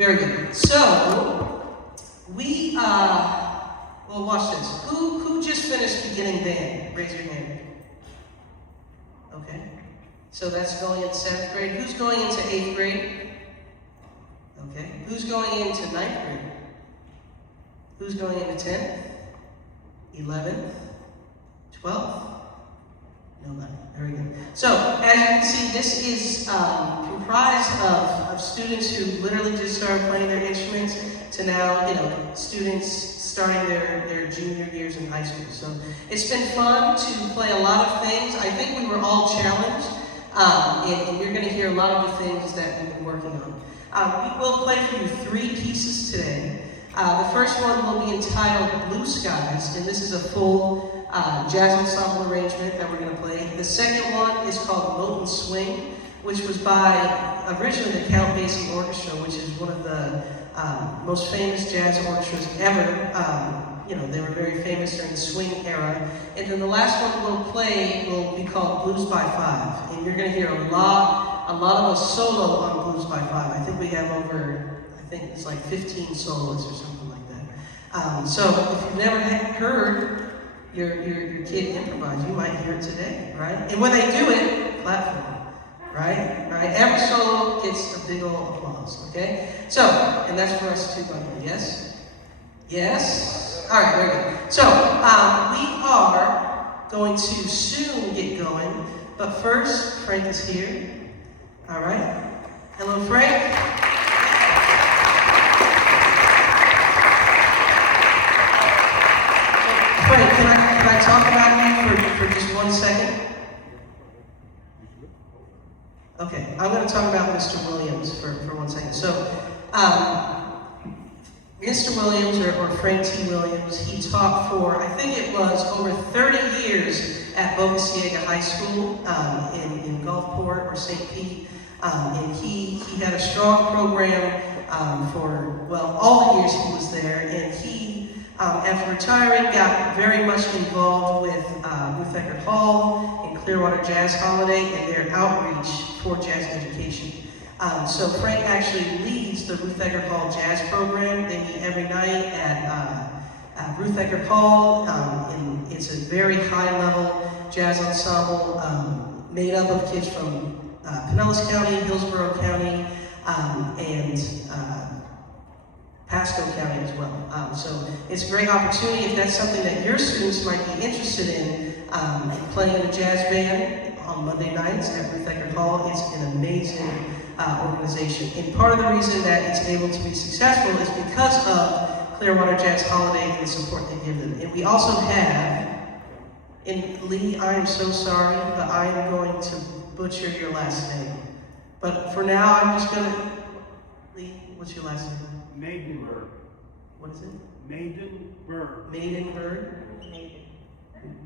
Very good. So, well, watch this. Who just finished beginning band? Raise your hand. Okay. So that's going into 7th grade. Who's going into 8th grade? Okay. Who's going into 9th grade? Who's going into 10th? 11th? 12th? Nobody. Very good. So, as you can see, this is comprised of students who literally just started playing their instruments to now, students starting their junior years in high school. So, it's been fun to play a lot of things. I think we were all challenged, and you're going to hear a lot of the things that we've been working on. We will play for you 3 pieces today. The first one will be entitled Blue Skies, and this is a full jazz ensemble arrangement that we're going to play. The second one is called Moten Swing, which was by originally the Count Basie Orchestra, which is one of the most famous jazz orchestras ever. They were very famous during the swing era. And then the last one we'll play will be called Blues by 5. And you're going to hear a lot of us solo on Blues by 5. I think we have it's like 15 soloists or something like that. So if you've never heard your kid improvise, you might hear it today, right? And when they do it, clap for them, right? Every solo gets a big old applause, okay? So, and that's for us too, by the way. Yes? Yes? All right, very good. So, we are going to soon get going, but first, Frank is here. All right? Hello, Frank. Frank, can I talk about you for just 1 second? Okay, I'm going to talk about Mr. Williams for 1 second. So, Mr. Williams, or Frank T. Williams, he taught for, I think it was over 30 years at Boca Ciega High School in Gulfport or St. Pete. And he had a strong program for, all the years he was there. And he, after retiring, got very much involved with Ruth Eckerd Hall and Clearwater Jazz Holiday and their outreach for jazz education. So Frank actually leads the Ruth Eckerd Hall Jazz Program. They meet every night at Ruth Eckerd Hall. And it's a very high-level jazz ensemble made up of kids from Pinellas County, Hillsborough County, and Pasco County as well. So it's a great opportunity if that's something that your students might be interested in playing in a jazz band on Monday nights at Ruth Eckerd Hall. It's an amazing organization. And part of the reason that it's able to be successful is because of Clearwater Jazz Holiday and the support they give them. And we also have, and Lee, I am so sorry, but I am going to butcher your last name. But for now, I'm just going to, Lee, what's your last name? Maidenberg. What is it? Maidenberg. Maidenberg?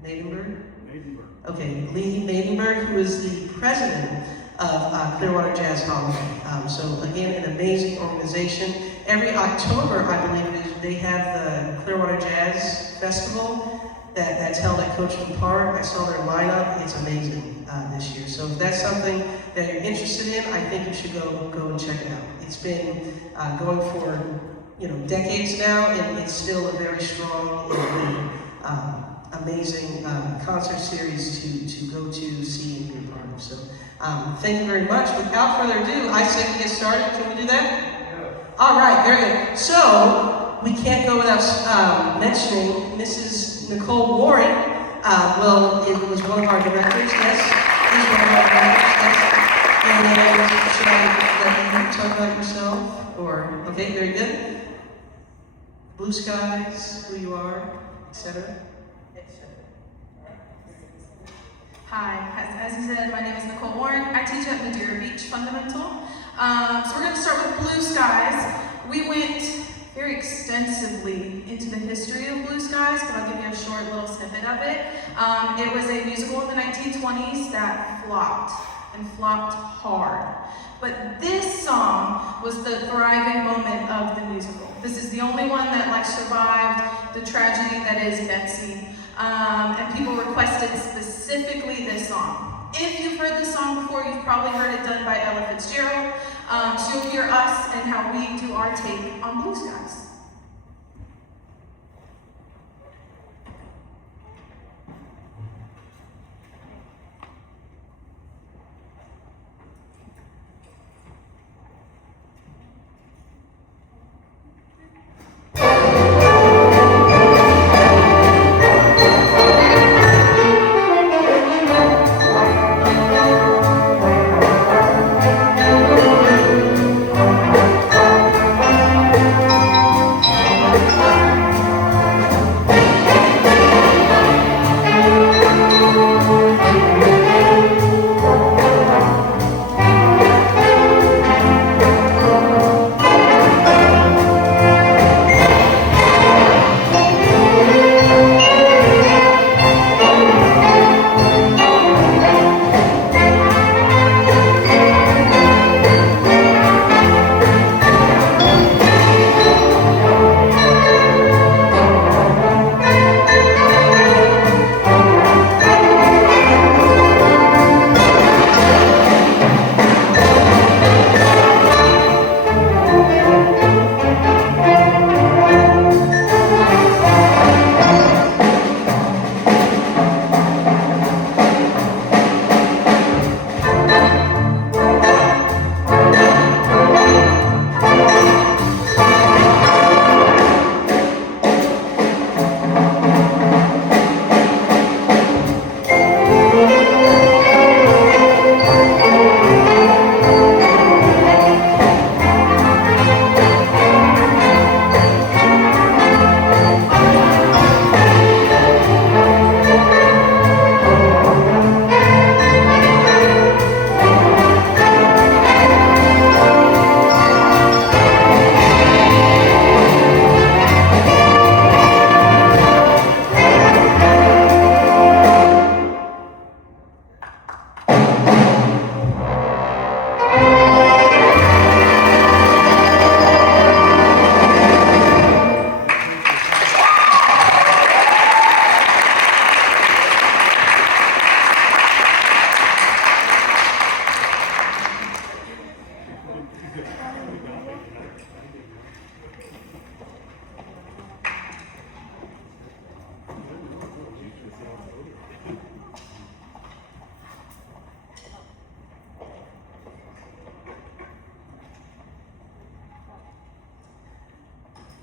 Maidenberg? Maidenberg. Okay, Lee Maidenberg, who is the president of Clearwater Jazz Holiday. So again, an amazing organization. Every October, I believe it is, they have the Clearwater Jazz Festival that's held at Coachman Park. I saw their lineup. It's amazing this year. So if that's something that you're interested in, I think you should go and check it out. It's been going for decades now, and it's still a very strong and amazing concert series to go to, see, and be a part of. So thank you very much. Without further ado, I say we get started. Can we do that? Yeah. All right, very good. So we can't go without mentioning Mrs. Nicole Warren. It was one of our directors. Yes, she's one of our directors. Yes. And should I let you talk about yourself? Or okay, very good. Blue skies, who you are, etc. Hi, as you said, my name is Nicole Warren. I teach at Madeira Beach Fundamental. So we're going to start with Blue Skies. We went very extensively into the history of Blue Skies, but I'll give you a short little snippet of it. It was a musical in the 1920s that flopped, and flopped hard. But this song was the thriving moment of the musical. This is the only one that survived the tragedy that is Betsy. And people requested specifically this song. If you've heard this song before, you've probably heard it done by Ella Fitzgerald. She'll hear us and how we do our take on Blue Skies.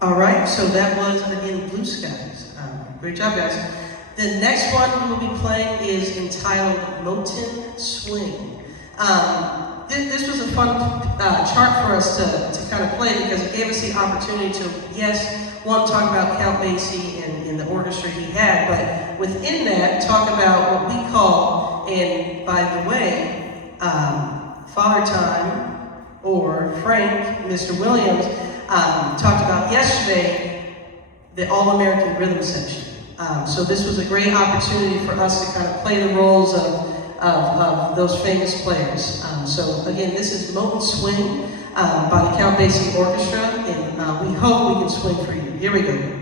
All right, so that was, again, Blue Skies. Great job, guys. The next one we will be playing is entitled Moten Swing. This was a fun chart for us to kind of play because it gave us the opportunity to, yes, one, talk about Count Basie and the orchestra he had, but within that, talk about what we call, and by the way, Father Time, or Frank, Mr. Williams, talked about yesterday, the All-American Rhythm section. So this was a great opportunity for us to kind of play the roles of those famous players. So again, this is Moten Swing by the Count Basie Orchestra, and we hope we can swing for you. Here we go.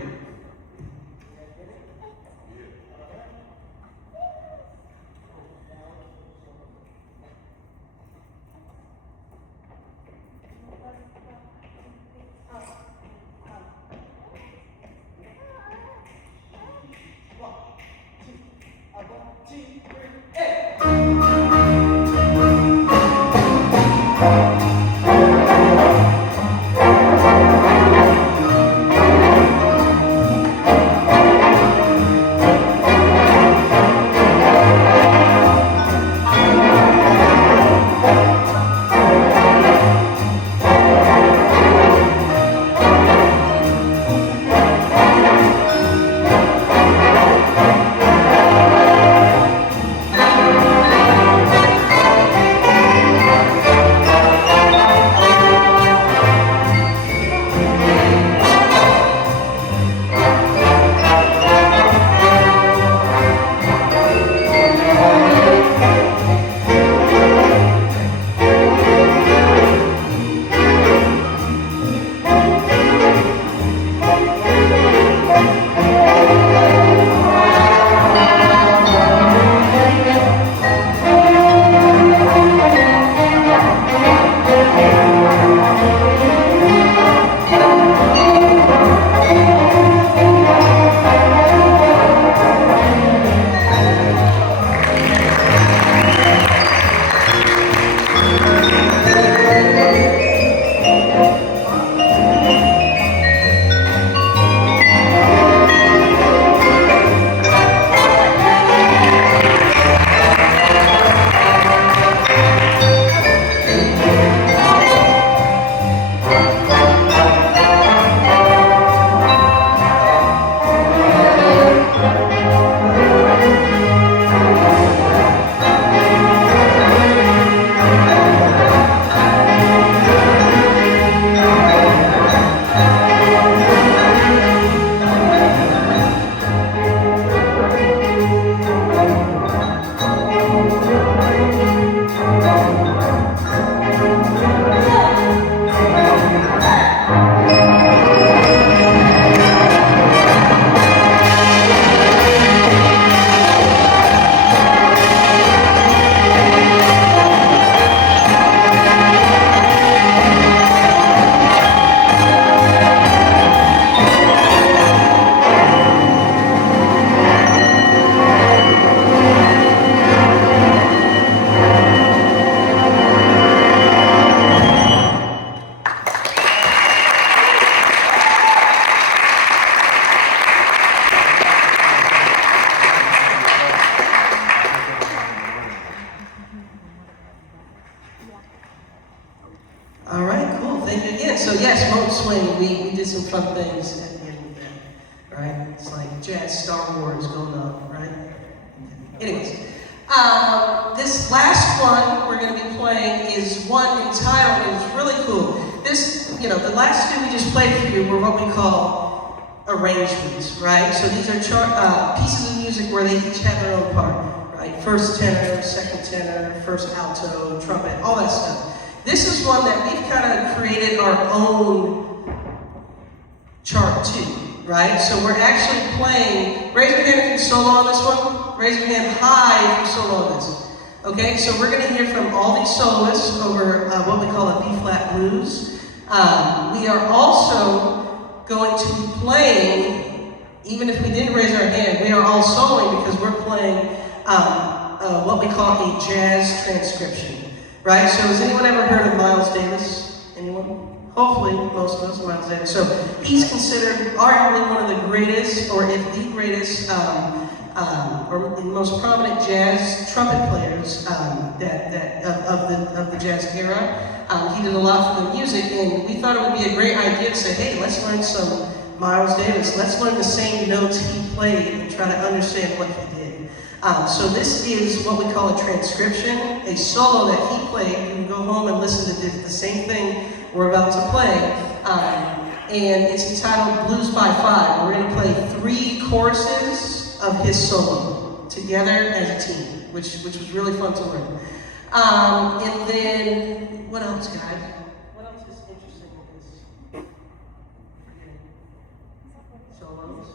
All right, cool. Thank you again. So yes, Moat Swing, we did some fun things at the end of that, right? It's like jazz Star Wars going on, right? Anyways, this last one we're going to be playing is one entitled, and it's really cool. This, the last two we just played for you were what we call arrangements, right? So these are pieces of music where they each have their own part, right? First tenor, second tenor, first alto, trumpet, all that stuff. This is one that we've kind of created our own chart too, right? So we're actually playing, raise your hand if you solo on this one, raise your hand high if you solo on this. Okay, so we're going to hear from all these soloists over what we call a B-flat blues. We are also going to be playing, even if we didn't raise our hand, we are all soloing because we're playing what we call a jazz transcription. Right, so has anyone ever heard of Miles Davis? Anyone? Hopefully, most of us, Miles Davis. So he's considered arguably one of the greatest, or if the greatest, or the most prominent jazz trumpet players of the jazz era. He did a lot for the music, and we thought it would be a great idea to say, hey, let's learn some Miles Davis. Let's learn the same notes he played and try to understand what he did. So this is what we call a transcription, a solo that he played. You can go home and listen to the same thing we're about to play. And it's entitled Blues by Five. We're going to play 3 choruses of his solo together as a team, which was really fun to learn. And then, what else, guys? What else is interesting in this? Solos?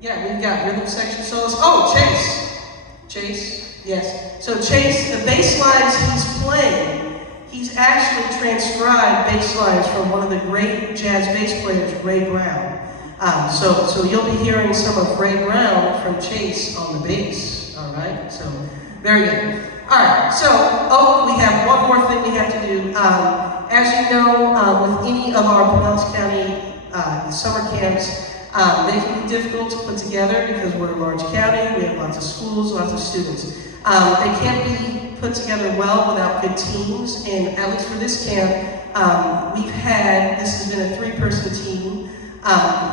Yeah, we've got rhythm section solos. Oh, Chase. Chase, yes. So Chase, the bass lines he's playing, he's actually transcribed bass lines from one of the great jazz bass players, Ray Brown. So you'll be hearing some of Ray Brown from Chase on the bass. All right, so very good. All right, so we have one more thing we have to do. As you know, with any of our Pinellas County summer camps, they can be difficult to put together because we're a large county, we have lots of schools, lots of students. They can't be put together well without good teams, and at least for this camp, this has been a 3-person team.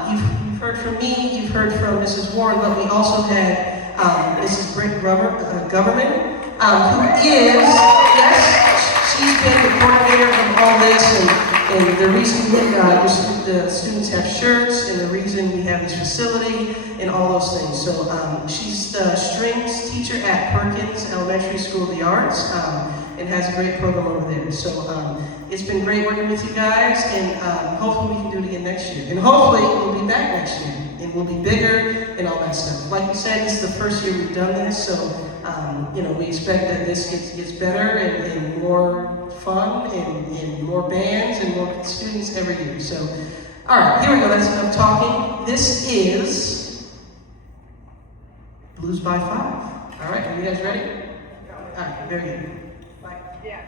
You've heard from me, you've heard from Mrs. Warren, but we also had Mrs. Britt Government, who is, yes, she's been the coordinator of all this, and the reason the students have shirts, and the reason we have this facility, and all those things. So she's the strings teacher at Perkins Elementary School of the Arts, and has a great program over there. So it's been great working with you guys, and hopefully we can do it again next year. And hopefully we'll be back next year, and we'll be bigger, and all that stuff. Like we said, this is the first year we've done this, so we expect that this gets better and more fun and more bands and more students every year. So, all right, here we go. That's enough talking. This is Blues by Five. All right, are you guys ready? All right, very good. Bye. Yeah.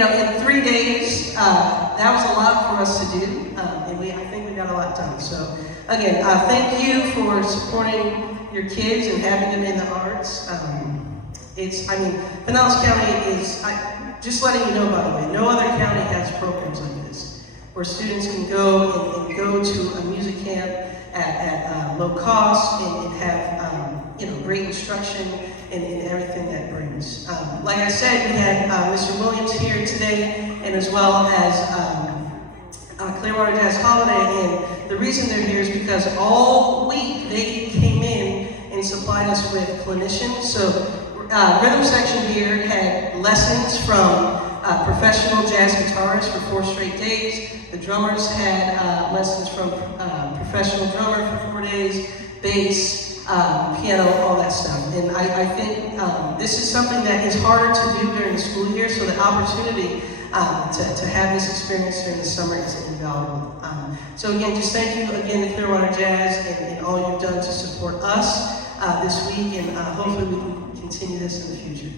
in 3 days, that was a lot for us to do, and I think we got a lot done. So again, thank you for supporting your kids and having them in the arts. Pinellas County is, just letting you know, by the way, no other county has programs like this, where students can go and go to a music camp at low cost and have great instruction and everything that brings. Like I said, we had Mr. Williams here today, and as well as Clearwater Jazz Holiday, and the reason they're here is because all week they came in and supplied us with clinicians. So rhythm section here had lessons from professional jazz guitarists for 4 straight days. The drummers had lessons from professional drummer for 4 days, bass, piano, all that stuff. And I think this is something that is harder to do during the school year, so the opportunity to have this experience during the summer is invaluable. So again, just thank you again to Clearwater Jazz and all you've done to support us this week, and hopefully we can continue this in the future.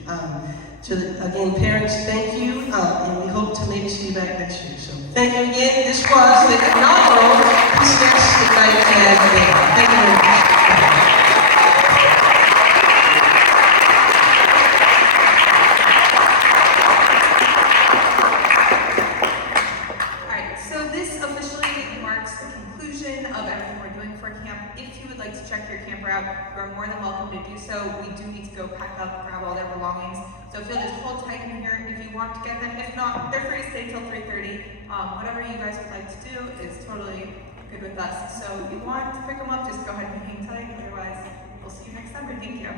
Again, parents, thank you, and we hope to maybe see you back next year. So thank you again. This was the inaugural PCS Ignite Jazz Day. Thank you very much. You are more than welcome to do so. We do need to go pack up, grab all their belongings. So if you'll just hold tight in here if you want to get them. If not, they're free to stay till 3:30. Whatever you guys would like to do is totally good with us. So if you want to pick them up, just go ahead and hang tight. Otherwise, we'll see you next summer. Thank you.